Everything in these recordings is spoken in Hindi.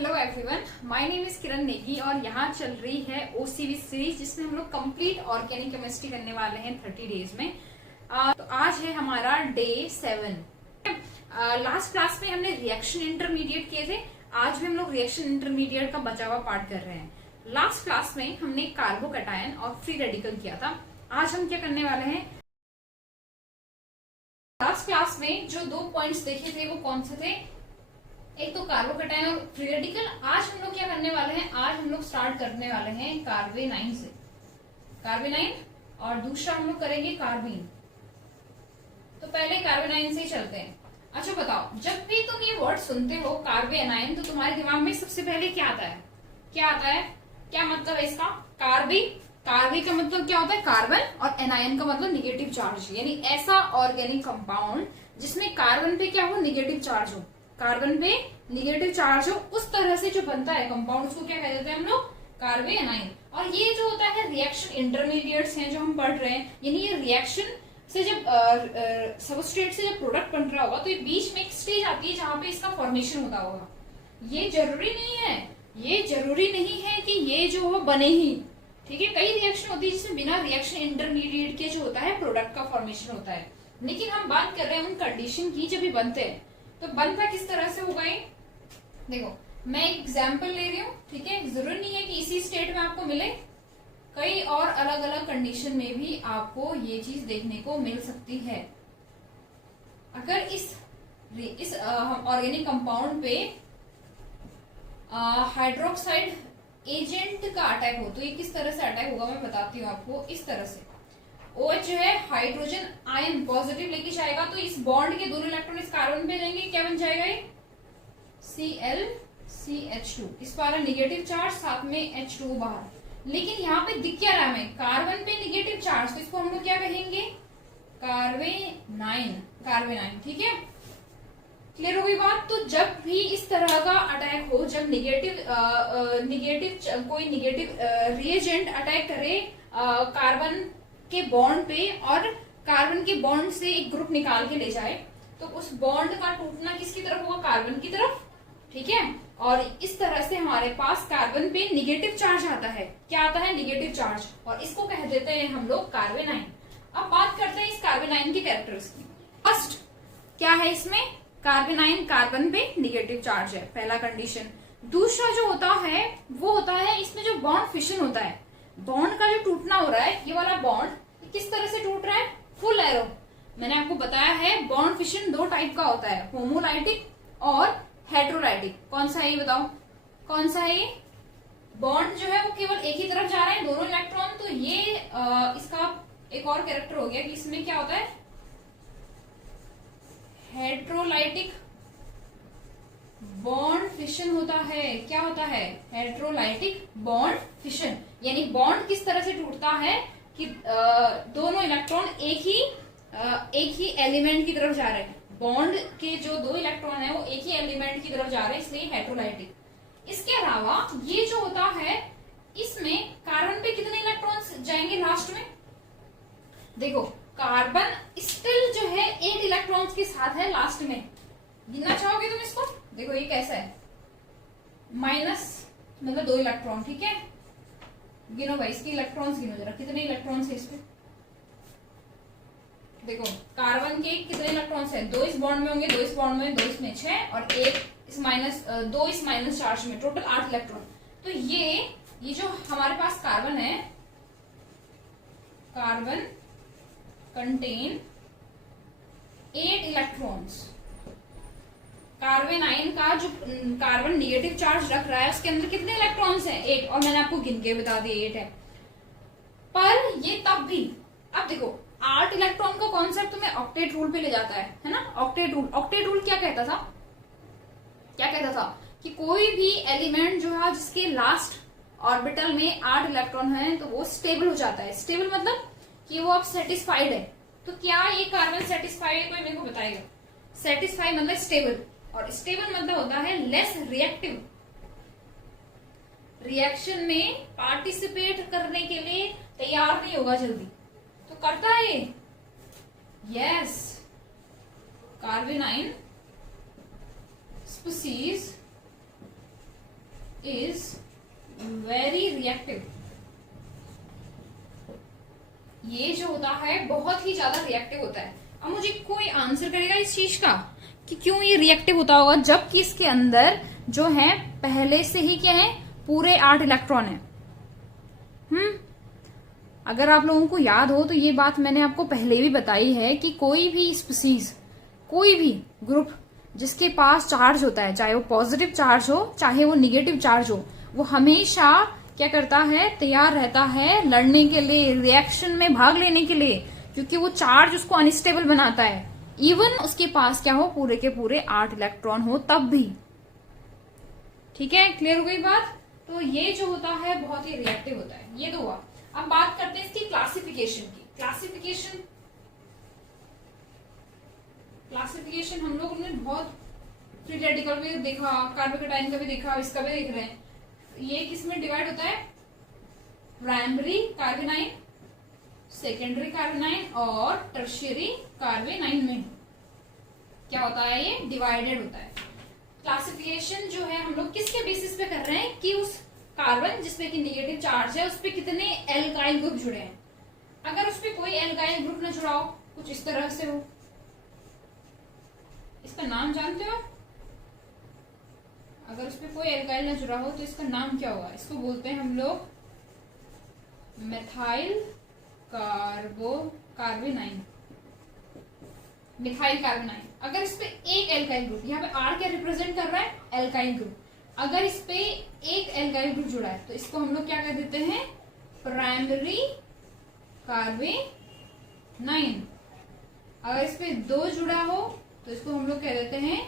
Hello everyone, my name is Kiran Negi और यहाँ चल रही है ओसीवी सीरीज जिसमें हम लोग कंप्लीट ऑर्गेनिक केमिस्ट्री करने वाले हैं 30 डेज में। तो आज है हमारा डे 7। लास्ट क्लास में हमने रिएक्शन इंटरमीडिएट किए थे। आज भी हम लोग रिएक्शन इंटरमीडिएट का बचा हुआ पार्ट कर रहे हैं। लास्ट क्लास में हमने कार्बोकैटायन और फ्री रेडिकल किया था। आज हम क्या करने वाले हैं, लास्ट क्लास में जो 2 पॉइंट्स देखे थे वो कौन से थे, एक तो कार्बोकैटायन और फ्री रेडिकल। आज हम लोग क्या करने वाले हैं, आज हम लोग स्टार्ट करने वाले हैं कार्बेनाइन से, कार्बेनाइन, और दूसरा हम लोग करेंगे कार्बीन। तो पहले कार्बेनाइन से ही चलते हैं। अच्छा बताओ, जब भी तुम ये वर्ड सुनते हो कार्बेनाइन तो तुम्हारे दिमाग में सबसे पहले क्या आता है, क्या आता है, क्या मतलब है इसका? कार्बी। कार्बी का मतलब क्या होता है? कार्बन, और एनायन का मतलब निगेटिव चार्ज, यानी ऐसा ऑर्गेनिक कंपाउंड जिसमें कार्बन पे क्या हो, निगेटिव चार्ज हो, कार्बन पे निगेटिव चार्ज हो, उस तरह से जो बनता है कंपाउंड उसको क्या कह देते हैं हम लोग? कार्बेनाइन। और ये जो होता है रिएक्शन इंटरमीडिएट्स हैं जो हम पढ़ रहे हैं, यानी ये रिएक्शन से जब सबस्ट्रेट से जब प्रोडक्ट बन रहा होगा तो ये बीच में एक स्टेज आती है जहां पे इसका फॉर्मेशन होता होगा। ये जरूरी नहीं है, ये जरूरी नहीं है कि ये जो हो बने ही, ठीक है। कई रिएक्शन होती है जिसमें बिना रिएक्शन इंटरमीडिएट के जो होता है प्रोडक्ट का फॉर्मेशन होता है, लेकिन हम बात कर रहे हैं उन कंडीशन की जब ये बनते हैं। तो बनता किस तरह से होगा ये देखो, मैं एक एग्जाम्पल ले रही हूँ, ठीक है। जरूरी नहीं है कि इसी स्टेट में आपको मिले, कई और अलग अलग कंडीशन में भी आपको ये चीज देखने को मिल सकती है। अगर इस ऑर्गेनिक कंपाउंड पे हाइड्रोक्साइड एजेंट का अटैक हो तो ये किस तरह से अटैक होगा मैं बताती हूँ आपको। इस तरह से OH जो है हाइड्रोजन आयन पॉजिटिव लेके जाएगा, तो इस बॉन्ड के दोनों इलेक्ट्रॉन इस कार्बन पे लेंगे, क्या बन जाएगा ये? ClCH2। इस पर निगेटिव चार्ज, साथ में H2 बाहर। लेकिन यहाँ पे दिख क्या रहा है, कार्बन पे निगेटिव चार्ज, तो इसको हम लोग क्या कहेंगे? कार्बेनाइन, कार्बेनाइन, ठीक है। क्लियर हो गई बात? तो जब भी इस तरह का अटैक हो, जब कोई निगेटिव रिएजेंट अटैक करे कार्बन के बॉन्ड पे और कार्बन के बॉन्ड से एक ग्रुप निकाल के ले जाए, तो उस बॉन्ड का टूटना किसकी तरफ होगा? कार्बन की तरफ, ठीक है। और इस तरह से हमारे पास कार्बन पे निगेटिव चार्ज आता है। क्या आता है? निगेटिव चार्ज, और इसको कह देते हैं हम लोग कार्बेनाइन। अब बात करते हैं इस कार्बेनाइन के कैरेक्टर्स की। फर्स्ट क्या है इसमें? कार्बेनाइन कार्बन पे निगेटिव चार्ज है, पहला कंडीशन। दूसरा जो होता है वो होता है इसमें जो बॉन्ड फिशन होता है, बॉन्ड का जो टूटना हो रहा है, ये वाला बॉन्ड किस तरह से टूट रहा है? Full arrow. मैंने आपको बताया है बॉन्ड फिशन 2 टाइप का होता है, होमोलाइटिक और हेट्रोलाइटिक। कौन सा है ये बताओ, कौन सा है ये? बॉन्ड जो है वो केवल एक ही तरफ जा रहे हैं दोनों इलेक्ट्रॉन, तो ये इसका एक और कैरेक्टर हो गया कि इसमें क्या होता है? हेट्रोलाइटिक बॉन्ड फिशन होता है। क्या होता है? हेट्रोलाइटिक बॉन्ड फिशन, यानी बॉन्ड किस तरह से टूटता है कि दोनों इलेक्ट्रॉन एक ही एलिमेंट की तरफ जा रहे हैं। बॉन्ड के जो 2 इलेक्ट्रॉन है वो एक ही एलिमेंट की तरफ जा रहे हैं, इसलिए हेट्रोलाइटिक। इसके अलावा ये जो होता है इसमें कार्बन पे कितने इलेक्ट्रॉन्स जाएंगे लास्ट में? देखो, कार्बन स्टिल जो है 8 इलेक्ट्रॉन्स के साथ है लास्ट में। गिनना चाहोगे तुम इसको? देखो ये कैसा है, माइनस मतलब 2 इलेक्ट्रॉन, ठीक है। गिनो भाई इसके इलेक्ट्रॉन्स गिनो जरा, कितने इलेक्ट्रॉन्स है इसमें? देखो कार्बन के कितने इलेक्ट्रॉन्स है? 2 इस बॉन्ड में होंगे, 2 इस बॉन्ड में, 2 इसमें 6 और 1 इस माइनस 2 इस माइनस चार्ज में, टोटल 8 इलेक्ट्रॉन। तो ये जो हमारे पास कार्बन है, कार्बन कंटेन 8 इलेक्ट्रॉन्स। कार्बेनाइन का जो कार्बन निगेटिव चार्ज रख रहा है उसके अंदर कितने इलेक्ट्रॉन्स हैं? 8, और मैंने आपको गिन के बता दिया 8 है। पर ये तब भी, अब देखो 8 इलेक्ट्रॉन का कॉन्सेप्ट तुम्हें ऑक्टेट रूल पे ले जाता है ना। ऑक्टेट रूल, ऑक्टेट रूल क्या कहता था? क्या कहता था कि कोई भी एलिमेंट जो है जिसके लास्ट ऑर्बिटल में 8 इलेक्ट्रॉन है तो वो स्टेबल हो जाता है। स्टेबल मतलब कि वो अब सेटिस्फाइड है। तो क्या ये कार्बन सेटिस्फाइड है? कोई मेरे को बताएगा। सेटिस्फाई मतलब स्टेबल, और स्टेबल मतलब होता है लेस रिएक्टिव, रिएक्शन में पार्टिसिपेट करने के लिए तैयार नहीं होगा जल्दी। तो करता है ये, yes, कार्बेनाइन species is very reactive. ये जो होता है बहुत ही ज्यादा रिएक्टिव होता है। अब मुझे कोई आंसर करेगा इस चीज का कि क्यों ये रिएक्टिव होता होगा, जबकि इसके अंदर जो है पहले से ही क्या है, पूरे 8 इलेक्ट्रॉन है। अगर आप लोगों को याद हो तो ये बात मैंने आपको पहले भी बताई है कि कोई भी स्पीसीज, कोई भी ग्रुप जिसके पास चार्ज होता है, चाहे वो पॉजिटिव चार्ज हो चाहे वो निगेटिव चार्ज हो, वो हमेशा क्या करता है, तैयार रहता है लड़ने के लिए, रिएक्शन में भाग लेने के लिए, क्योंकि वो चार्ज उसको अनस्टेबल बनाता है। इवन उसके पास क्या हो, पूरे के पूरे 8 इलेक्ट्रॉन हो तब भी। ठीक है, क्लियर हो गई बात। तो ये जो होता है बहुत ही रिएक्टिव होता है। ये तो हुआ। अब बात करते हैं इसकी क्लासिफिकेशन की। क्लासिफिकेशन हम लोगों ने बहुत फ्री रेडिकल भी देखा, कार्बोकेटाइन का भी देखा, इसका भी देख रहे हैं। ये किसमें डिवाइड होता है, प्राइमरी कार्बोनाइन, सेकेंडरी कार्बोनाइन और टर्शियरी कार्बोनाइन में क्या होता है, ये डिवाइडेड होता है। क्लासिफिकेशन जो है हम लोग किसके बेसिस पे कर रहे हैं कि उस कार्बन जिसमें कि निगेटिव चार्ज है उस पे कितने एल्काइल ग्रुप जुड़े हैं। अगर उस पे कोई एल्काइल ग्रुप न जुड़ा हो, कुछ इस तरह से हो, इसका नाम जानते हो? अगर उस पे कोई एल्काइल न जुड़ा हो तो इसका नाम क्या होगा? इसको बोलते हैं हम लोग मिथाइल कार्बोनाइन, मिथाइल कार्बोनाइन। अगर इस पे एक एल्काइल ग्रुप, यहाँ पे आर क्या रिप्रेजेंट कर रहा है, एल्काइल ग्रुप, अगर इस पे एक एल्काइल ग्रुप जुड़ा है तो इसको हम लोग क्या कर देते हैं, प्राइमरी कार्बोनाइन। अगर इस पे 2 जुड़ा हो तो इसको हम लोग कह देते हैं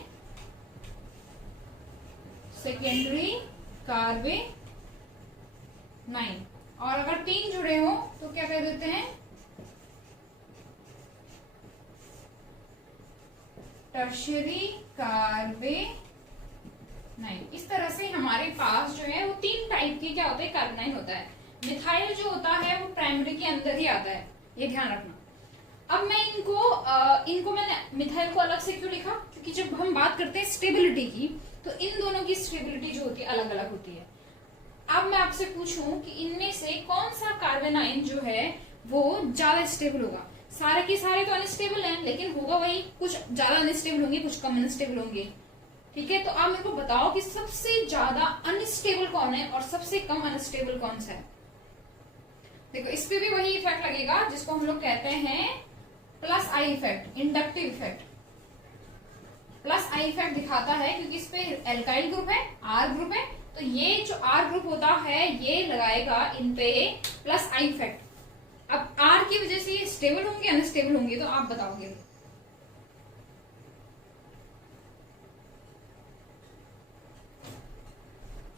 सेकेंडरी कार्बोनाइन। और अगर 3 जुड़े हो तो क्या कह देते हैं, टर्शियरी कार्बोनाइन। इस तरह से हमारे पास जो है वो 3 टाइप के क्या होते हैं, कार्बोनाइन होता है। मिथाइल जो होता है वो प्राइमरी के अंदर ही आता है, ये ध्यान रखना। अब मैं इनको मैंने मिथाइल को अलग से क्यों लिखा, क्योंकि जब हम बात करते हैं स्टेबिलिटी की तो इन दोनों की स्टेबिलिटी जो होती है अलग अलग होती है। अब मैं आपसे पूछूं कि इनमें से कौन सा कार्बोनाइन जो है वो ज्यादा स्टेबल होगा। सारे के सारे तो अनस्टेबल हैं, लेकिन होगा वही, कुछ ज्यादा अनस्टेबल होंगे, कुछ कम अनस्टेबल होंगे। ठीक है, तो आप मेरे को बताओ कि सबसे ज्यादा अनस्टेबल कौन है और सबसे कम अनस्टेबल कौन सा है। देखो इस पे भी वही इफेक्ट लगेगा जिसको हम लोग कहते हैं plus I effect, inductive effect. Plus I effect दिखाता है क्योंकि इस पे एल्काइल ग्रुप है, आर ग्रुप है, तो ये जो आर ग्रुप होता है ये लगाएगा इन पे प्लस आई इफेक्ट। अब आर की वजह से ये स्टेबल होंगे अनस्टेबल होंगे, तो आप बताओगे।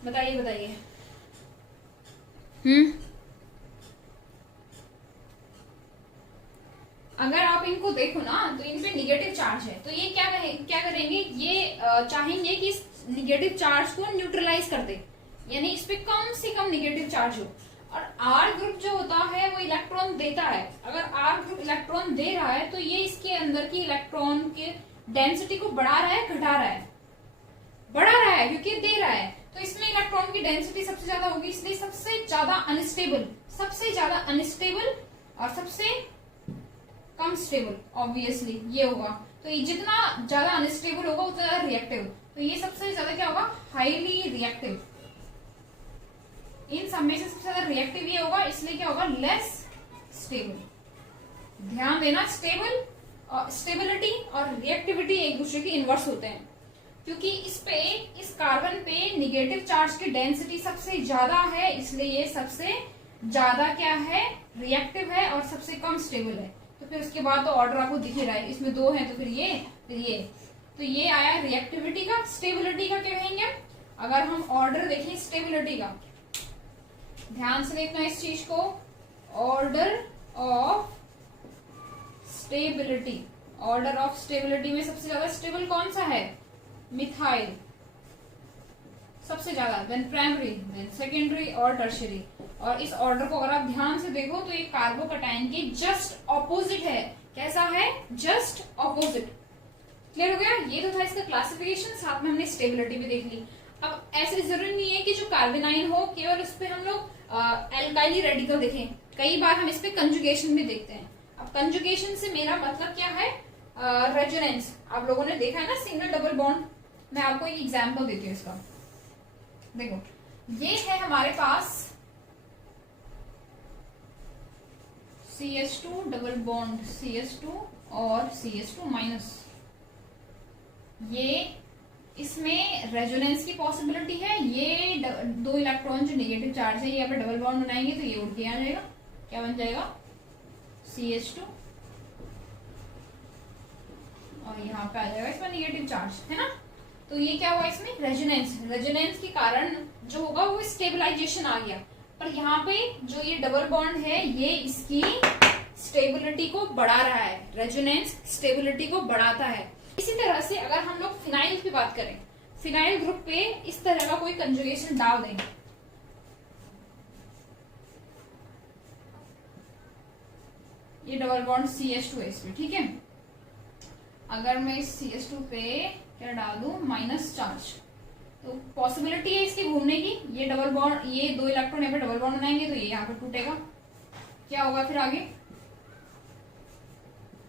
बताइए बताइए। अगर आप इनको देखो ना तो इन पे निगेटिव चार्ज है, तो ये क्या करेंगे, ये चाहेंगे कि इस निगेटिव चार्ज को न्यूट्रलाइज कर दे, यानी इस पे कम से कम निगेटिव चार्ज हो। और आर ग्रुप जो होता है वो इलेक्ट्रॉन देता है। अगर आर ग्रुप इलेक्ट्रॉन दे रहा है तो ये इसके अंदर की इलेक्ट्रॉन के डेंसिटी को बढ़ा रहा है, घटा रहा है, बढ़ा रहा है क्योंकि दे रहा है, तो इसमें इलेक्ट्रॉन की डेंसिटी सबसे ज्यादा होगी, इसलिए सबसे ज्यादा अनस्टेबल और सबसे कम स्टेबल ऑब्वियसली ये होगा। तो ये जितना ज्यादा अनस्टेबल होगा उतना ज्यादा रिएक्टिव, तो ये सबसे ज्यादा क्या होगा, हाईली रिएक्टिव। इन सब में से सबसे ज्यादा रिएक्टिव ये होगा, इसलिए क्या होगा, लेस स्टेबल। ध्यान देना, स्टेबिलिटी और रिएक्टिविटी एक दूसरे के इनवर्स होते हैं, क्योंकि इस कार्बन पे निगेटिव चार्ज की डेंसिटी सबसे ज्यादा है, इसलिए ये सबसे ज्यादा क्या है, रिएक्टिव है और सबसे कम स्टेबल है। तो फिर उसके बाद तो ऑर्डर आपको दिख ही रहा है, इसमें 2 है तो फिर ये, तो ये आया रिएक्टिविटी का। स्टेबिलिटी का क्या कहेंगे, अगर हम ऑर्डर देखें स्टेबिलिटी का, ध्यान से देखना इस चीज को, order of stability. Order of stability में सबसे ज्यादा स्टेबल कौन सा है, मिथाइल सबसे ज्यादा, देन प्राइमरी, देन सेकेंडरी और टर्शियरी। और इस ऑर्डर को अगर आप ध्यान से देखो तो ये कार्बोकैटायन के जस्ट ऑपोजिट है। कैसा है, जस्ट ऑपोजिट। क्लियर हो गया। ये तो था इसका क्लासिफिकेशन, साथ में हमने स्टेबिलिटी भी देख ली। अब ऐसे जरूरी नहीं है कि जो कार्बेनाइन हो केवल उस पे हम लोग एल्काइली रेडिकल देखें, कई बार हम इस पे कंजुगेशन भी देखते हैं। अब कंजुगेशन से मेरा मतलब क्या है, रेजोनेंस। आप लोगों ने देखा है ना सिंगल डबल बॉन्ड। मैं आपको एक एग्जांपल देती हूँ इसका। देखो ये है हमारे पास CH2 डबल बॉन्ड CH2 और CH2 माइनस। ये इसमें रेजोनेंस की पॉसिबिलिटी है। ये दो इलेक्ट्रॉन जो नेगेटिव चार्ज है यहाँ पे डबल बॉन्ड बनाएंगे तो ये उड़ के आ जाएगा, क्या बन जाएगा CH2, और यहाँ पे आ जाएगा इसमें नेगेटिव चार्ज, है ना। तो ये क्या हुआ इसमें रेजोनेंस। रेजोनेंस के कारण जो होगा वो स्टेबलाइजेशन आ गया। पर यहाँ पे जो ये डबल बॉन्ड है ये इसकी स्टेबिलिटी को बढ़ा रहा है। रेजोनेंस स्टेबिलिटी को बढ़ाता है। इसी तरह से अगर हम लोग फिनाइल की बात करें, फिनाइल ग्रुप पे इस तरह का कोई कंजुगेशन डाल दें, ये डबल बॉन्ड CH2 है इसमें, ठीक है। अगर मैं इस CH2 पे क्या डाल दूं माइनस चार्ज, तो पॉसिबिलिटी है इसके घूमने की। ये डबल बॉन्ड, ये दो इलेक्ट्रॉन यहाँ पे डबल बॉन्ड बनाएंगे तो ये यहाँ पे टूटेगा, क्या होगा फिर आगे,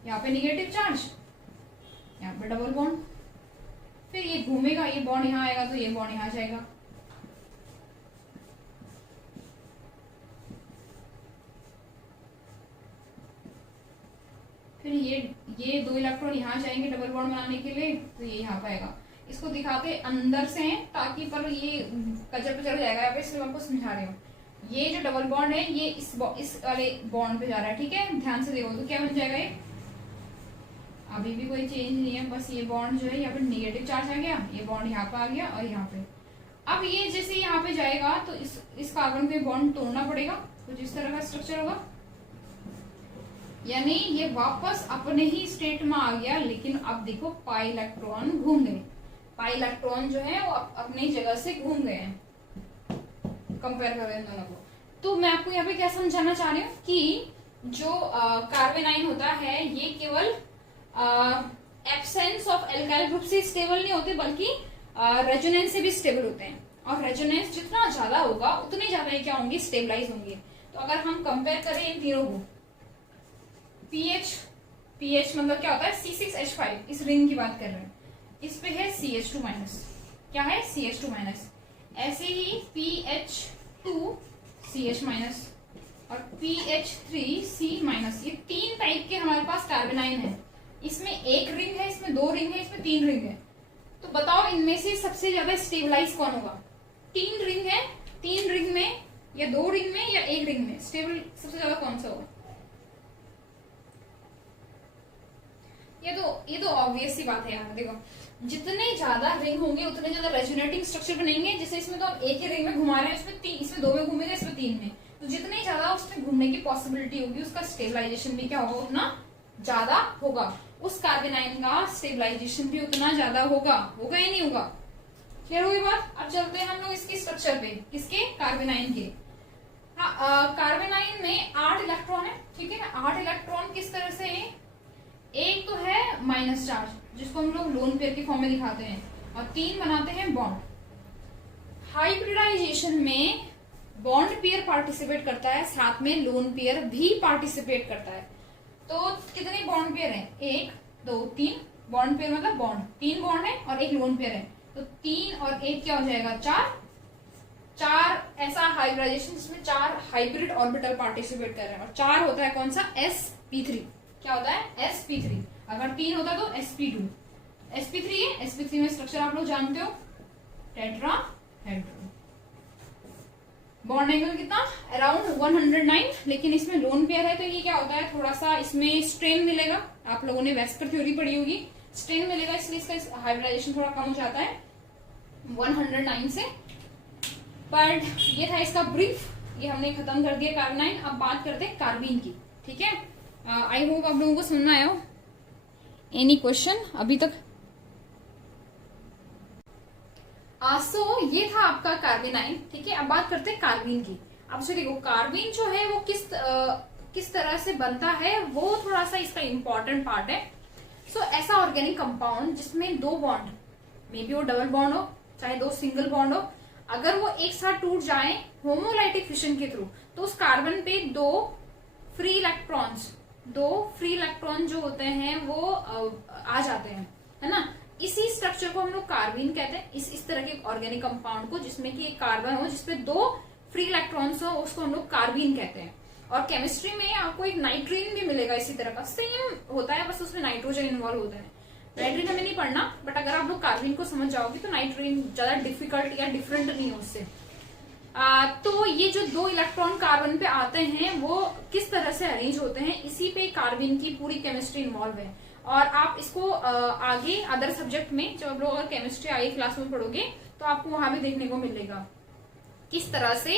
यहाँ पे निगेटिव चार्ज, यहाँ पे डबल बॉन्ड, फिर ये घूमेगा, ये बॉन्ड यहाँ आएगा तो ये बॉन्ड यहाँ जाएगा। फिर ये दो इलेक्ट्रॉन यहाँ जाएंगे डबल बॉन्ड बनाने के लिए तो ये यहाँ पे आएगा। इसको दिखाते अंदर से हैं ताकि पर ये कचर पचर हो जाएगा यहाँ पे, इसलिए मैं आपको समझा रही हूँ। ये जो डबल बॉन्ड है ये इस वाले बॉन्ड पे जा रहा है, ठीक है। ध्यान से देखो तो क्या बन जाएगा ये, अभी भी कोई चेंज नहीं है, बस ये बॉन्ड जो है यहाँ पे नेगेटिव चार्ज आ गया, ये बॉन्ड यहाँ पे आ गया और यहाँ पे। अब ये जैसे यहाँ पे जाएगा तो इस कार्बन पे बॉन्ड तोड़ना पड़ेगा, कुछ इस तरह का स्ट्रक्चर होगा, यानी ये वापस अपने ही स्टेट में आ गया। लेकिन अब देखो पाई इलेक्ट्रॉन घूम गए, पाई इलेक्ट्रॉन जो है वो अपनी जगह से घूम गए हैं, कंपेयर कर रहे हैं दोनों को। तो मैं आपको यहाँ पे क्या समझाना चाह रही हूँ कि जो कार्बेनाइन होता है ये केवल एब्सेंस ऑफ एल्काइल ग्रुप से स्टेबल नहीं होते बल्कि रेजोनेंस से भी स्टेबल होते हैं। और रेजोनेंस जितना ज्यादा होगा उतने ज्यादा ये क्या होंगे, स्टेबलाइज होंगे। तो अगर हम कंपेयर करें इन तीनों को, पीएच मतलब क्या होता है C6H5, इस रिंग की बात कर रहे हैं, इस पे है CH2 माइनस, क्या है CH2 माइनस। ऐसे ही PH2CH माइनस और PH3C माइनस, ये तीन टाइप के हमारे पास कार्बेनाइन है। इसमें एक रिंग है, इसमें दो रिंग है, इसमें तीन रिंग है। तो बताओ इनमें से सबसे ज्यादा स्टेबलाइज कौन होगा। तीन रिंग है, तीन रिंग में या दो रिंग में या एक रिंग में स्टेबल सबसे ज्यादा कौन सा होगा। ये तो ऑब्वियस सी बात है यार। देखो जितने ज्यादा रिंग होंगे उतने ज्यादा रेजोनेटिंग स्ट्रक्चर बनेंगे। जैसे इसमें तो हम एक ही रिंग में घुमा रहे हैं, इसमें दो में घूमेगा, इसमें तीन में, तो जितने ज्यादा उसमें घूमने की पॉसिबिलिटी होगी उसका स्टेबलाइजेशन भी क्या होगा, उतना ज्यादा होगा। उस कार्बेनाइन का स्टेबलाइजेशन भी उतना ज्यादा होगा या नहीं होगा। क्लियर होगी बात। अब चलते हैं हम लोग इसकी स्ट्रक्चर पे, किसके, कार्बेनाइन के। कार्बेनाइन में 8 इलेक्ट्रॉन है, ठीक है। 8 इलेक्ट्रॉन किस तरह से, एक तो है माइनस चार्ज जिसको हम लोग लोन पेयर के फॉर्म में दिखाते हैं, और 3 बनाते हैं बॉन्ड। हाइब्रिडाइजेशन में बॉन्ड पेयर पार्टिसिपेट करता है, साथ में लोन पेयर भी पार्टिसिपेट करता है। तो कितने बॉन्ड पेयर हैं, 1 2 3 बॉन्ड पेयर मतलब बॉन्ड, 3 बॉन्ड है और एक लोन पेयर है, तो 3 और 1 क्या हो जाएगा, 4 ऐसा हाइब्रिडाइजेशन जिसमें 4 हाइब्रिड ऑर्बिटल पार्टिसिपेट कर रहे हैं। और 4 होता है कौन सा, sp3, क्या होता है sp3। अगर 3 होता तो sp2, sp3 है। sp3 में स्ट्रक्चर आप लोग जानते हो, टेट्राहेड्रल। बॉन्ड एंगल कितना, अराउंड 109, लेकिन इसमें लोन पेयर है तो ये क्या होता है, थोड़ा सा इसमें स्ट्रेन मिलेगा। आप लोगों ने वेस्पर थ्योरी पढ़ी होगी, स्ट्रेन मिलेगा, इसलिए इसका हाइब्रिडाइजेशन थोड़ा कम हो जाता है 109 से। बट ये था इसका ब्रीफ, ये हमने खत्म कर दिया कार्बेनाइन। अब बात करते हैं कार्बीन की, ठीक है। आई होप आप लोगों को समझ आया हो। एनी क्वेश्चन अभी तक। सो ये था आपका कार्बेनाइन, ठीक है। अब बात करते हैं कार्बीन की। अब से देखो कार्बीन जो है वो किस तरह से बनता है, वो थोड़ा सा इसका इंपॉर्टेंट पार्ट है। सो ऐसा ऑर्गेनिक कंपाउंड जिसमें 2 बॉन्ड, मे बी वो डबल बॉन्ड हो चाहे दो सिंगल बॉन्ड हो, अगर वो एक साथ टूट जाए होमोलाइटिक फिशन के थ्रू, तो उस कार्बन पे दो फ्री इलेक्ट्रॉन जो होते हैं वो आ जाते हैं, है ना। इसी स्ट्रक्चर को हम लोग कार्बीन कहते हैं, इस तरह के ऑर्गेनिक कंपाउंड को जिसमें कि एक कार्बन हो जिसपे दो फ्री इलेक्ट्रॉन्स हो, उसको हम लोग कार्बीन कहते हैं। और केमिस्ट्री में आपको एक नाइट्रीन भी मिलेगा इसी तरह का, सेम होता है, बस उसमें नाइट्रोजन इन्वॉल्व होते हैं। नाइट्रीन हमें नहीं पढ़ना, बट अगर आप लोग कार्बन को समझ जाओगे तो नाइट्रीन ज्यादा डिफिकल्ट या डिफरेंट नहीं है उससे। तो ये जो दो इलेक्ट्रॉन कार्बन पे आते हैं वो किस तरह से अरेंज होते हैं, इसी पे कार्बन की पूरी केमिस्ट्री इन्वॉल्व है। और आप इसको आगे अदर सब्जेक्ट में जब आप लोग अगर केमिस्ट्री आगे क्लास में पढ़ोगे तो आपको वहां भी देखने को मिलेगा किस तरह से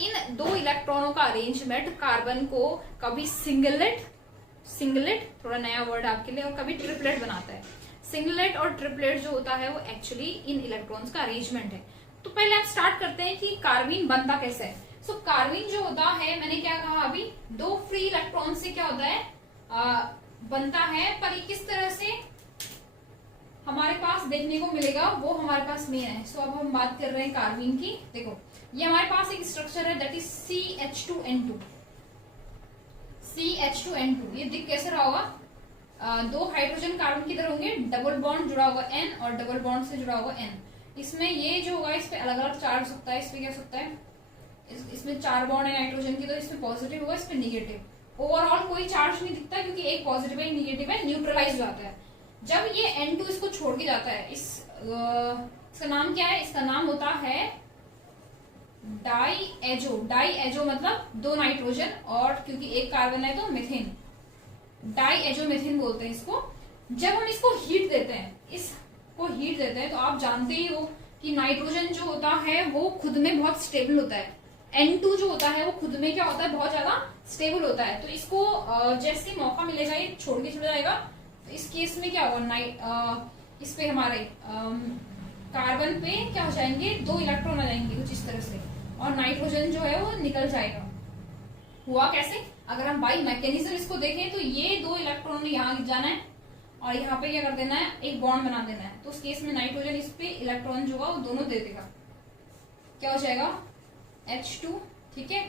इन दो इलेक्ट्रॉनों का अरेंजमेंट कार्बन को कभी सिंगलेट थोड़ा नया वर्ड आपके लिए, और कभी ट्रिपलेट बनाता है। सिंगलेट और ट्रिपलेट जो होता है वो एक्चुअली इन इलेक्ट्रॉन्स का अरेंजमेंट है। तो पहले आप स्टार्ट करते हैं कि कार्बन बनता कैसे है। सो कार्बन जो होता है, मैंने क्या कहा अभी, दो फ्री इलेक्ट्रॉन से क्या होता है बनता है, पर ये किस तरह से हमारे पास देखने को मिलेगा वो हमारे पास मेन है। सो अब हम बात कर रहे हैं कार्बन की। देखो ये हमारे पास एक स्ट्रक्चर है दैट इज CH2N2। CH2N2 ये दिख कैसे रहा होगा, दो हाइड्रोजन कार्बन किधर होंगे, डबल बॉन्ड जुड़ा होगा N और डबल बॉन्ड से जुड़ा होगा N। इसमें ये जो होगा इस पे अलग अलग चार्ज हो सकता है, इसमें क्या हो सकता है, इसमें चार बॉन्ड है नाइट्रोजन की, तो इसमें पॉजिटिव होगा, इसमें निगेटिव। ओवरऑल कोई चार्ज नहीं दिखता क्योंकि एक पॉजिटिव है निगेटिव है, न्यूट्रलाइज हो जाता है। जब ये N2 इसको छोड़ के जाता है, इसका नाम क्या है, इसका नाम होता है डाईएजो मतलब दो नाइट्रोजन और क्योंकि एक कार्बन है तो मीथेन, डाईएजो मीथेन बोलते हैं इसको। जब हम इसको हीट देते हैं, तो आप जानते ही हो कि नाइट्रोजन जो होता है वो खुद में बहुत स्टेबल होता है, N2 जो होता है वो खुद में क्या होता है, बहुत ज्यादा स्टेबल होता है। तो इसको जैसे मौका मिलेगा ये छोड़ के चला जाएगा। तो इस केस में क्या होगा, इस पे हमारे कार्बन पे क्या हो जाएंगे, दो इलेक्ट्रॉन आ जाएंगे कुछ इस तरह से, और नाइट्रोजन जो है वो निकल जाएगा। हुआ कैसे, अगर हम बाई मैकेनिज्म इसको देखें तो ये दो इलेक्ट्रॉन यहाँ जाना है और यहाँ पे क्या कर देना है, एक बॉन्ड बना देना है। तो उस केस में नाइट्रोजन इस पे इलेक्ट्रॉन जो होगा वो दोनों दे देगा, क्या हो जाएगा H2। ठीक है,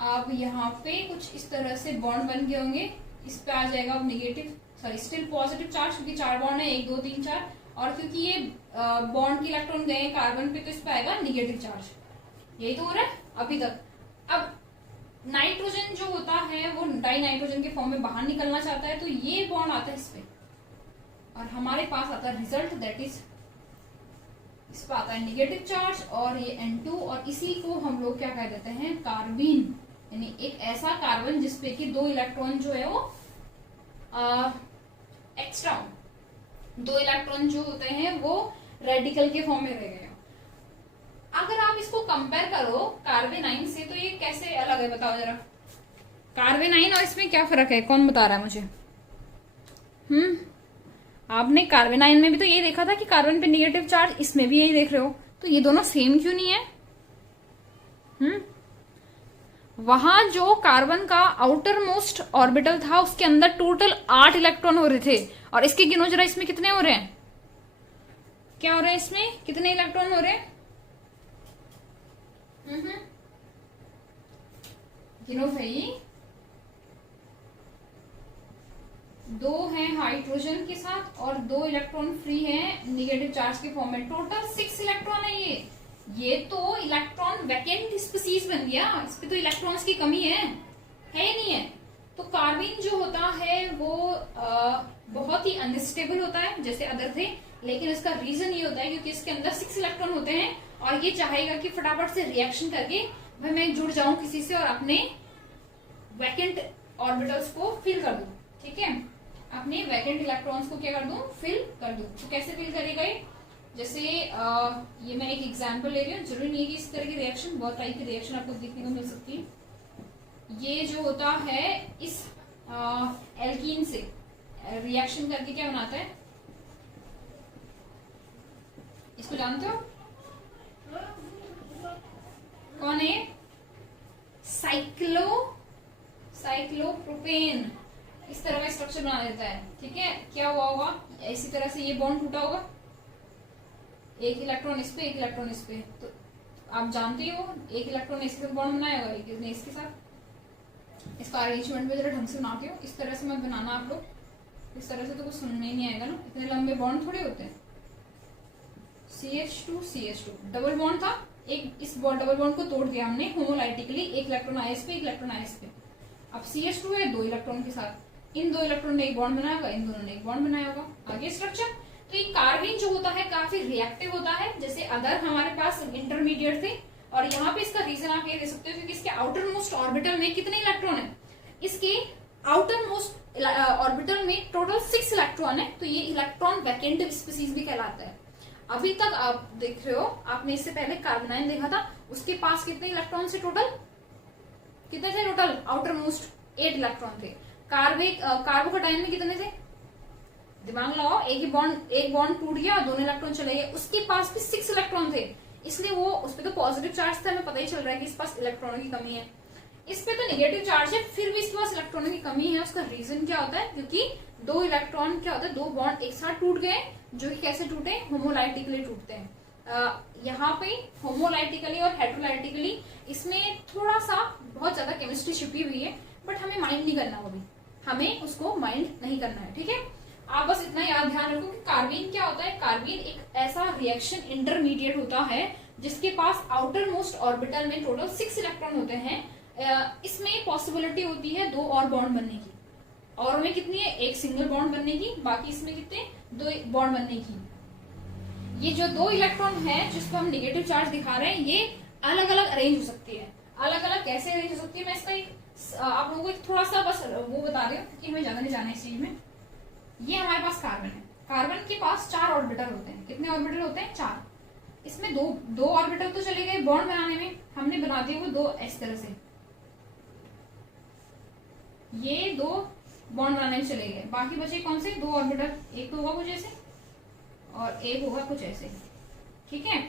अब यहाँ पे कुछ इस तरह से बॉन्ड बन गए होंगे, इस पे आ जाएगा अब negative, sorry still positive charge, क्योंकि चार बॉन्ड है, 1 2 3 4, और क्योंकि ये बॉन्ड के इलेक्ट्रॉन गए हैं कार्बन पे तो इस पे आएगा निगेटिव चार्ज। यही तो हो रहा है अभी तक। अब नाइट्रोजन जो होता है वो डाई नाइट्रोजन के फॉर्म में बाहर निकलना चाहता है, तो ये बॉन्ड आता है इस पे और हमारे पास आता है रिजल्ट, दैट इज इस पे आता है निगेटिव चार्ज और ये N2, और इसी को हम लोग क्या कह देते हैं, कार्बीन। यानी एक ऐसा कार्बन जिसपे कि दो इलेक्ट्रॉन जो है वो एक्स्ट्रा, दो इलेक्ट्रॉन जो होते हैं वो रेडिकल के फॉर्म में रह गए। अगर आप इसको कंपेयर करो कार्बेनाइन से तो ये कैसे अलग है, बताओ जरा। कार्बेनाइन और इसमें क्या फर्क है, कौन बता रहा है मुझे। आपने कार्बेनाइन में भी तो यही देखा था कि कार्बन पे निगेटिव चार्ज, इसमें भी यही देख रहे हो, तो ये दोनों सेम क्यों नहीं है। वहां जो कार्बन का आउटर मोस्ट ऑर्बिटल था उसके अंदर टोटल 8 इलेक्ट्रॉन हो रहे थे, और इसके गिनो जरा, इसमें कितने हो रहे हैं, क्या हो रहे हैं, इसमें कितने इलेक्ट्रॉन हो रहे हैं, गिनो भाई। 2 हैं हाइड्रोजन के साथ और 2 इलेक्ट्रॉन फ्री हैं निगेटिव चार्ज के फॉर्म में, टोटल 6 इलेक्ट्रॉन है ये तो इलेक्ट्रॉन वैकेंट स्पीसीज बन गया, इस पे तो इलेक्ट्रॉन्स की कमी है ही नहीं है। तो कार्बन जो होता है वो बहुत ही अनस्टेबल होता है जैसे अदर थे, लेकिन इसका रीजन ये होता है क्योंकि इसके अंदर 6 इलेक्ट्रॉन होते हैं और ये चाहेगा कि फटाफट से रिएक्शन करके भाई मैं जुड़ जाऊं किसी से और अपने वैकेंट ऑर्बिटल्स को फिल कर दूं। ठीक है, अपने वैकेंट इलेक्ट्रॉन्स को क्या कर दूं, फिल कर दूं। तो कैसे फिल करेगा ये, जैसे ये मैं एक एग्जांपल ले रही हूँ, जरूरी नहीं है कि इस तरह की रिएक्शन, बहुत टाइप की रिएक्शन आपको देखने को मिल सकती है। ये जो होता है इस एल्कीन से रिएक्शन करके क्या बनाता है, इसको जानते हो कौन है, साइक्लोप्रोपेन, इस तरह का स्ट्रक्चर बना देता है। ठीक है, क्या हुआ होगा, इसी तरह से ये बॉन्ड टूटा होगा, एक इलेक्ट्रॉन इस पे, एक इलेक्ट्रॉन इस पे, तो आप जानते ही हो एक इलेक्ट्रॉन इसके साथ बॉन्ड बनाएगा, एक ने इसके साथ। इसका अरेंजमेंट भी जरा ढंग से बनाती हूँ, इस तरह से मत बनाना आप लोग, इस तरह से तो कुछ समझ में ही नहीं आएगा ना, इतने लंबे बॉन्ड थोड़े होते हैं। CH2 डबल बॉन्ड था, एक इस डबल बॉन्ड को तोड़ दिया हमने होमोलाइटिकली, एक इलेक्ट्रॉन आया इस पे, एक इलेक्ट्रॉन आया इस पे। अब CH2 है 2 इलेक्ट्रॉन के साथ, इन 2 इलेक्ट्रॉन ने एक बॉन्ड बनाया होगा, इन दोनों ने एक बॉन्ड बनाया होगा। आगे स्ट्रक्चर, तो ये कार्बन जो होता है काफी रिएक्टिव होता है, जैसे अदर हमारे पास इंटरमीडिएट थे। और यहाँ पे इसका रीजन आप ये दे सकते हो क्योंकि इसके आउटर मोस्ट ऑर्बिटल में कितने इलेक्ट्रॉन है, इसके आउटर मोस्ट ऑर्बिटल में टोटल 6 इलेक्ट्रॉन है, तो ये इलेक्ट्रॉन वैकेंट स्पीसीज भी कहलाता है। अभी तक आप देख रहे हो, आपने इससे पहले कार्बोनाइन देखा था, उसके पास कितने इलेक्ट्रॉन से टोटल, कितने थे टोटल, आउटर मोस्ट 8 इलेक्ट्रॉन थे। कार्बोकटाइन में कितने थे, दिमाग लगाओ, एक बॉन्ड टूट गया, दोनों इलेक्ट्रॉन चले गए, उसके पास भी 6 इलेक्ट्रॉन थे, इसलिए वो उस पर तो पॉजिटिव चार्ज था, हमें पता ही चल रहा है कि इस पास इलेक्ट्रॉनों की कमी है। इस पे तो नेगेटिव चार्ज है, फिर भी इसके पास इलेक्ट्रॉनों की कमी है। उसका रीजन क्या होता है, क्योंकि 2 इलेक्ट्रॉन क्या होता है, 2 बॉन्ड एक साथ टूट गए, जो कि कैसे टूटे, होमोलाइटिकली टूटते हैं। यहाँ पे होमोलाइटिकली और हेटेरोलाइटिकली इसमें थोड़ा सा बहुत ज्यादा केमिस्ट्री छिपी हुई है, बट हमें माइंड नहीं करना, वो भी हमें उसको माइंड नहीं करना है, ठीक है। आप बस इतना याद ध्यान रखो कि कार्बन क्या होता है, कार्बन एक ऐसा रिएक्शन इंटरमीडिएट होता है जिसके पास आउटर मोस्ट ऑर्बिटल में टोटल 6 इलेक्ट्रॉन होते हैं। इसमें पॉसिबिलिटी होती है 2 और बॉन्ड बनने की, और में कितनी है, एक सिंगल बॉन्ड बनने की, बाकी इसमें कितने 2 बॉन्ड बनने की। ये जो 2 इलेक्ट्रॉन है जिसको हम नेगेटिव चार्ज दिखा रहे हैं, ये अलग अलग अरेंज हो सकती है। अलग अलग कैसे अरेंज हो सकती है, मैं इसका आप लोगों को थोड़ा सा बस वो बता रही हूँ कि हमें ज्यादा नहीं जाना इस चीज में। ये हमारे पास कार्बन है, कार्बन के पास 4 ऑर्बिटल होते हैं, कितने ऑर्बिटल होते हैं, 4। इसमें दो ऑर्बिटल तो चले गए बॉन्ड बनाने में, हमने बना दिए वो 2 इस तरह से, ये 2 बॉन्ड बनाने में चले गए, बाकी बचे कौन से 2 ऑर्बिटल, एक तो होगा कुछ ऐसे और एक होगा कुछ ऐसे, ठीक है।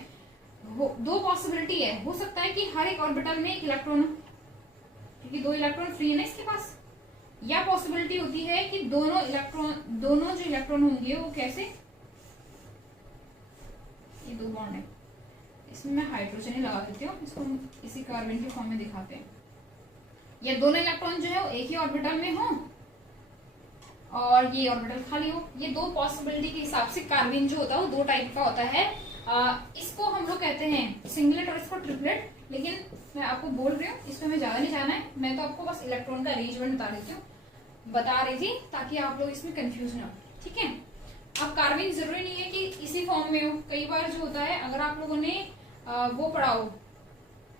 2 पॉसिबिलिटी है, हो सकता है कि हर एक ऑर्बिटल में एक इलेक्ट्रॉन हो, क्योंकि 2 इलेक्ट्रॉन फ्री है ना इसके पास, या पॉसिबिलिटी होती है कि दोनों जो इलेक्ट्रॉन होंगे वो कैसे, ये 2 बॉन्ड है, इसमें मैं हाइड्रोजन ही लगा देती हूँ, इसको इसी कार्बन के फॉर्म में दिखाते हैं। या दोनों इलेक्ट्रॉन जो है वो एक ही ऑर्बिटल में हो और ये ऑर्बिटल खाली हो। ये 2 पॉसिबिलिटी के हिसाब से कार्बन जो होता है वो 2 टाइप का होता है। इसको हम लोग कहते हैं सिंगलेट और इसको ट्रिपलेट, लेकिन मैं आपको बोल रही हूँ इसमें हमें ज्यादा नहीं जाना है, मैं तो आपको बस इलेक्ट्रॉन का अरेंजमेंट बता रही थी ताकि आप लोग इसमें कंफ्यूज ना हो, ठीक है। अब कार्बन जरूरी नहीं है कि इसी फॉर्म में हो, कई बार जो होता है, अगर आप लोगों ने वो पढ़ा हो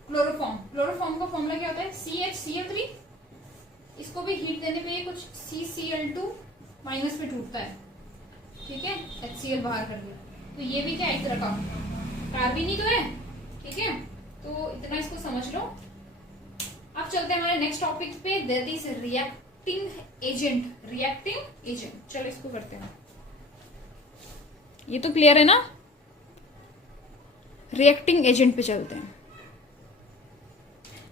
क्लोरोफॉर्म का फॉर्मूला क्या होता है, CHCl3, इसको भी हीट देने पे कुछ CCl2 माइनस पे टूटता है, ठीक है, HCl बाहर कर दिया, तो ये भी क्या एक तरह का कार्बन ही तो है, ठीक है। तो इतना इसको समझ लो। अब चलते हैं हमारे नेक्स्ट टॉपिक पे, दैट इज रिएक्टिंग एजेंट। चलो इसको करते हैं, ये तो क्लियर है ना। रिएक्टिंग एजेंट पे चलते हैं।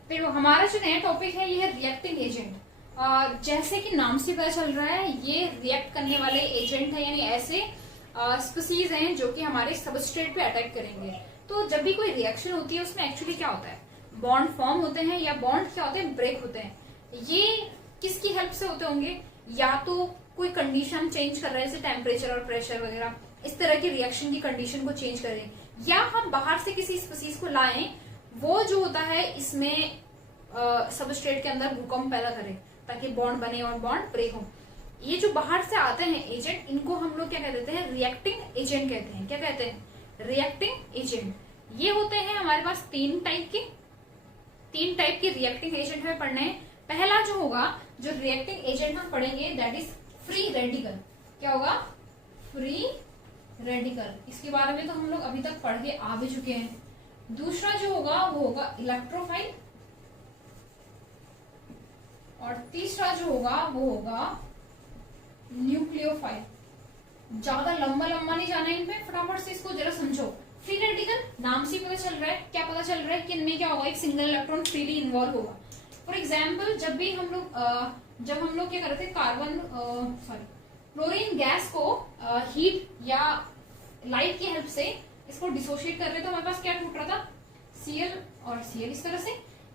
फिर हमारा जो नया टॉपिक है ये है रिएक्टिंग एजेंट। जैसे कि नाम से पता चल रहा है, ये रिएक्ट करने वाले एजेंट है, यानी ऐसे स्पीसीज हैं जो कि हमारे सबस्ट्रेट पे अटैक करेंगे। तो जब भी कोई रिएक्शन होती है उसमें एक्चुअली क्या होता है, बॉन्ड फॉर्म होते हैं या बॉन्ड क्या होते हैं, ब्रेक होते हैं। ये किसकी हेल्प से होते होंगे, या तो कोई कंडीशन चेंज कर रहे हैं, जैसे टेम्परेचर और प्रेशर वगैरह, इस तरह की रिएक्शन की कंडीशन को चेंज करें, या हम बाहर से किसी स्पीसीज को लाएं, वो जो होता है इसमें सबस्ट्रेट के अंदर भूकंप पैदा करे ताकि बॉन्ड बने और बॉन्ड ब्रेक हो। ये जो बाहर से आते हैं एजेंट, इनको हम लोग क्या कह देते हैं, रिएक्टिंग एजेंट कहते हैं। क्या कहते हैं, रिएक्टिंग एजेंट। ये होते हैं हमारे पास 3 टाइप के रिएक्टिंग एजेंट हमें पढ़ने हैं। पहला जो होगा, जो रिएक्टिंग एजेंट हम पढ़ेंगे, दैट इज फ्री रेडिकल। क्या होगा, फ्री रेडिकल। इसके बारे में तो हम लोग अभी तक पढ़ के आ भी चुके हैं। दूसरा जो होगा वो होगा इलेक्ट्रोफाइल, और तीसरा जो होगा वो होगा न्यूक्लियोफाइल। ज्यादा लंबा नहीं जाना है इनमें, फटाफट से इसको जरा समझो। फ्री रेडिकल नाम से पता चल रहा है, क्या पता चल रहा है कि इनमें क्या होगा, एक सिंगल इलेक्ट्रॉन फ्रीली इन्वॉल्व होगा। फॉर एग्जाम्पल, जब हम लोग क्या करते हैं, क्लोरीन गैस को हीट या लाइट की हेल्प से इसको डिसोशिएट कर रहे तो हमारे पास क्या टूट रहा था, Cl और Cl इस तरह से।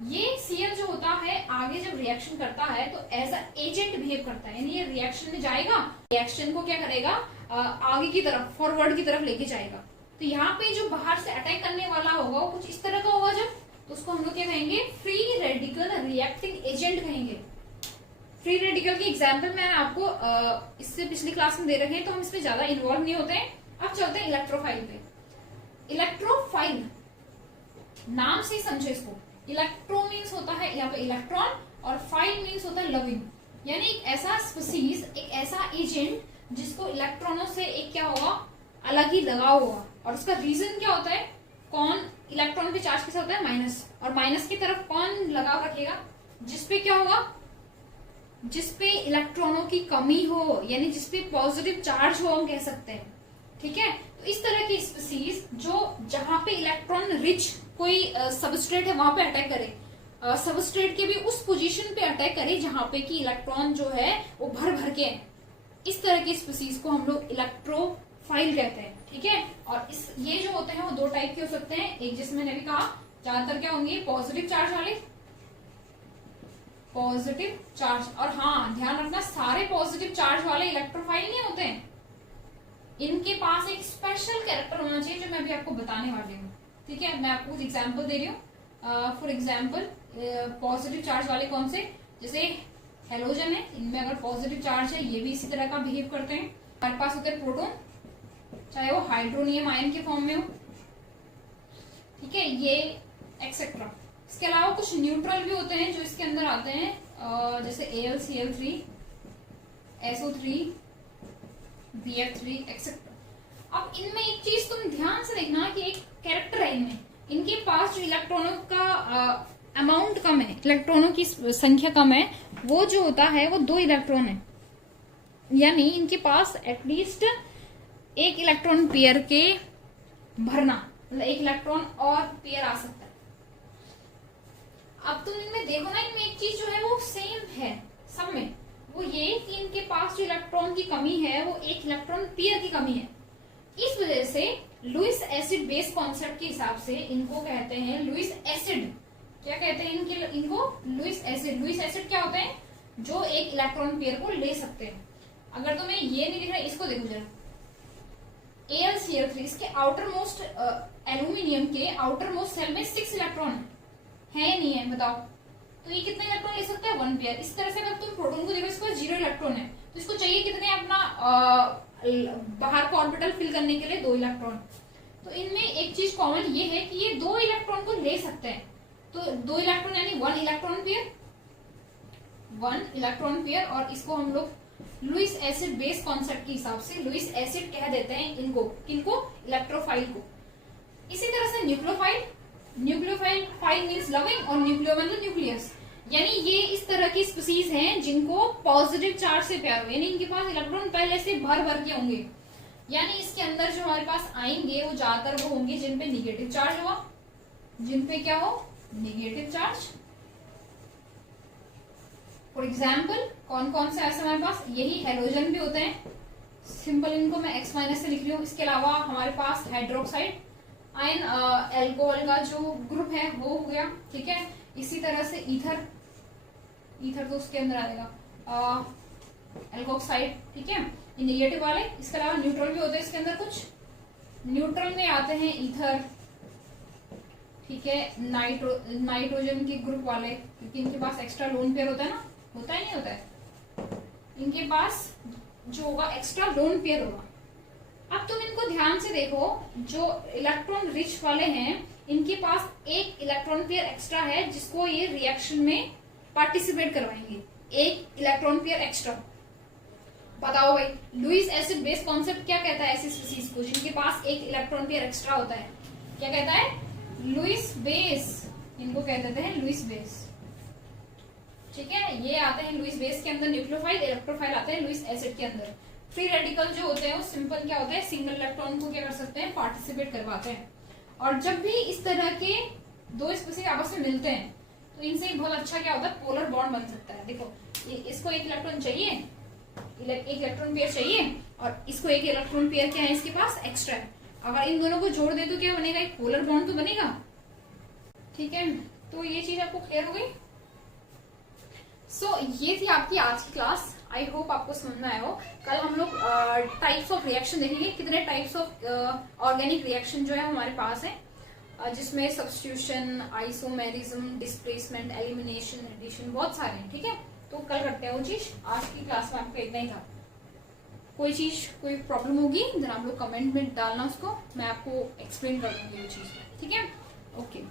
ये Cl जो होता है आगे जब रिएक्शन करता है तो एज अ एजेंट बिहेव करता है, यानी ये रिएक्शन में जाएगा, रिएक्शन को क्या करेगा, आगे की तरफ, फॉरवर्ड की तरफ लेके जाएगा। तो यहाँ पे जो बाहर से अटैक करने वाला होगा वो कुछ इस तरह का होगा जब, तो उसको हम लोग क्या कहेंगे, फ्री रेडिकल रिएक्टिंग एजेंट कहेंगे। फ्री रेडिकल की एग्जाम्पल मैंने आपको इससे पिछली क्लास में दे रखे हैं, तो हम इसमें ज्यादा इन्वॉल्व नहीं होते हैं। अब चलते हैं इलेक्ट्रोफाइल पे। इलेक्ट्रोफाइल नाम से ही समझो इसको, इलेक्ट्रो मीन्स होता है यहाँ पे इलेक्ट्रॉन, और फाइल मीन्स होता है लविंग, यानी एक ऐसा स्पीसीज, एक ऐसा एजेंट जिसको इलेक्ट्रॉनों से एक क्या होगा, अलग ही लगाव होगा। और उसका रीजन क्या होता है, कौन इलेक्ट्रॉन पे चार्ज कैसा होता है, माइनस, और माइनस की तरफ कौन लगाव रखेगा, जिसपे क्या होगा, जिसपे इलेक्ट्रॉनों की कमी हो, यानी जिसपे पॉजिटिव चार्ज हो हम कह सकते हैं। ठीक है, तो इस तरह की स्पीसीज जो जहां पे इलेक्ट्रॉन रिच कोई सबस्ट्रेट है वहां पे अटैक करे, सबस्ट्रेट के भी उस पोजीशन पे अटैक करे जहां पे कि इलेक्ट्रॉन जो है वो भर भर के है, इस तरह की स्पीसीज को हम लोग इलेक्ट्रोफाइल कहते हैं। ठीक है, और ये जो होते हैं वो दो टाइप के हो सकते हैं, एक जिसमें मैंने भी कहा ज्यादातर क्या होंगे, पॉजिटिव चार्ज वाले, पॉजिटिव चार्ज। और हाँ ध्यान रखना, सारे पॉजिटिव चार्ज वाले इलेक्ट्रोफाइल नहीं होते हैं, इनके पास एक स्पेशल कैरेक्टर होना चाहिए जो मैं अभी आपको बताने वाली हूँ। ठीक है, मैं आपको कुछ एग्जाम्पल दे रही हूँ। फॉर एग्जाम्पल पॉजिटिव चार्ज वाले कौन से, जैसे हेलोजन है, इनमें अगर पॉजिटिव चार्ज है ये भी इसी तरह का बिहेव करते हैं। हमारे पास होते हैं प्रोटॉन, चाहे वो हाइड्रोनियम आयन के फॉर्म में हो। ठीक है, ये एक्सेट्रा। इसके अलावा कुछ न्यूट्रल भी होते हैं जो इसके अंदर आते हैं, जैसे AlCl3, SO3, BF3 एक्सेट्रा। अब इनमें एक चीज तुम ध्यान से देखना कि एक कैरेक्टर है इनमें, इनके पास जो इलेक्ट्रॉनों का अमाउंट कम है, इलेक्ट्रॉनों की संख्या कम है, वो जो होता है वो 2 इलेक्ट्रॉन है, यानी इनके पास एटलीस्ट एक इलेक्ट्रॉन पेयर के भरना, मतलब एक इलेक्ट्रॉन और पेयर आ सकता है। अब तुम इनमें देखो ना, इनमें एक चीज जो है वो सेम है सब में, वो ये कि इनके पास जो इलेक्ट्रॉन की कमी है वो एक इलेक्ट्रॉन पेयर की कमी है। इस वजह से लुईस एसिड बेस कॉन्सेप्ट के हिसाब से इनको कहते हैं लुईस एसिड। क्या कहते हैं इनको लुईस एसिड। लुईस एसिड क्या होते हैं, जो एक इलेक्ट्रॉन पेयर को ले सकते हैं। अगर तुम्हें ये नहीं दिख रहा, इसको देखो जरा, AlCl3, इसके आउटर मोस्ट एल्यूमिनियम के आउटर मोस्ट सेल में 6 इलेक्ट्रॉन है या नहीं है, बताओ। तो ये कितने इलेक्ट्रॉन ले सकता है, 1 पेयर। इस तरह से अगर तुम प्रोटॉन को देखो, इसको 0 इलेक्ट्रॉन है, तो इसको चाहिए कितने, अपना बाहर का ऑर्बिटल फिल करने के लिए 2 इलेक्ट्रॉन। तो इनमें एक चीज कॉमन ये है कि ये 2 इलेक्ट्रॉन को ले सकते हैं। तो 2 इलेक्ट्रॉन यानी 1 इलेक्ट्रॉन पेयर, 1 इलेक्ट्रॉन पेयर। और इसको हम लोग लुईस एसिड बेस कॉन्सेप्ट के हिसाब से लुईस एसिड कह देते हैं इनको, किनको, इलेक्ट्रोफाइल को। इसी तरह से nucleophile, nucleophile, file means loving और न्यूक्लियो मतलब न्यूक्लियस, यानी ये इस तरह की स्पीसीज हैं जिनको पॉजिटिव चार्ज से प्यार हो, यानी इनके पास इलेक्ट्रॉन पहले से भर भर के होंगे, यानी इसके अंदर जो हमारे पास आएंगे वो ज्यादातर वो होंगे जिनपे निगेटिव चार्ज हुआ, जिनपे क्या हो, निगेटिव चार्ज। फॉर एग्जाम्पल कौन कौन से ऐसे हमारे पास, यही हेलोजन भी होते हैं, सिंपल इनको मैं X- से लिख रही हूँ। इसके अलावा हमारे पास हाइड्रोक्साइड आयन, एल्कोहल का जो ग्रुप है वो हो गया। ठीक है, इसी तरह से ईथर, ईथर तो उसके अंदर आएगा, एल्कोक्साइड। ठीक है, ये निगेटिव वाले। इसके अलावा न्यूट्रल भी होते हैं इसके अंदर, कुछ न्यूट्रल में आते हैं ईथर, ठीक है, नाइट्रोजन के ग्रुप वाले, क्योंकि इनके पास एक्स्ट्रा लोन पेयर होता है ना, होता है नहीं होता है, इनके पास जो होगा एक्स्ट्रा लोन पेयर होगा। अब तुम इनको ध्यान से देखो, जो इलेक्ट्रॉन रिच वाले हैं इनके पास एक इलेक्ट्रॉन पेयर एक्स्ट्रा है जिसको ये रिएक्शन में पार्टिसिपेट करवाएंगे, एक इलेक्ट्रॉन पेयर एक्स्ट्रा। बताओ भाई, लुईस एसिड बेस कॉन्सेप्ट क्या कहता है ऐसी स्पीसीज को जिनके पास एक इलेक्ट्रॉन पेयर एक्स्ट्रा होता है, क्या कहता है, लुईस बेस, इनको कह देते हैं लुईस बेस। ठीक है, ये आते हैं लुईस बेस के अंदर न्यूक्लियोफाइल, इलेक्ट्रोफाइल आते हैं लुईस एसिड के अंदर। फ्री रेडिकल जो होते हैं वो सिंपल क्या होता है, सिंगल इलेक्ट्रॉन को क्या कर सकते हैं, पार्टिसिपेट करवाते हैं। और जब भी इस तरह के 2 स्पीसीज आपस में मिलते हैं तो इनसे एक बहुत अच्छा क्या होता है, पोलर बॉन्ड बन सकता है। देखो इसको एक इलेक्ट्रॉन चाहिए, एक इलेक्ट्रॉन पेयर चाहिए, और इसको एक इलेक्ट्रॉन पेयर क्या है इसके पास, एक्स्ट्रा है। अगर इन दोनों को जोड़ दे तो क्या बनेगा, एक पोलर बॉन्ड तो बनेगा। ठीक है, तो ये चीज आपको क्लियर हो गई। सो ये थी आपकी आज की क्लास। आई होप आपको समझ में आया हो। कल हम लोग टाइप्स ऑफ रिएक्शन देखेंगे, कितने टाइप्स ऑफ ऑर्गेनिक रिएक्शन जो है हमारे पास है, जिसमें substitution, isomerism, displacement, elimination, addition, बहुत सारे हैं। ठीक है, तो कल करते हैं वो चीज। आज की क्लास में आपका इतना ही था। कोई चीज, कोई प्रॉब्लम होगी देन आप लोग कमेंट में डालना, उसको मैं आपको एक्सप्लेन कर दूंगी वो चीज। ठीक है, ओके।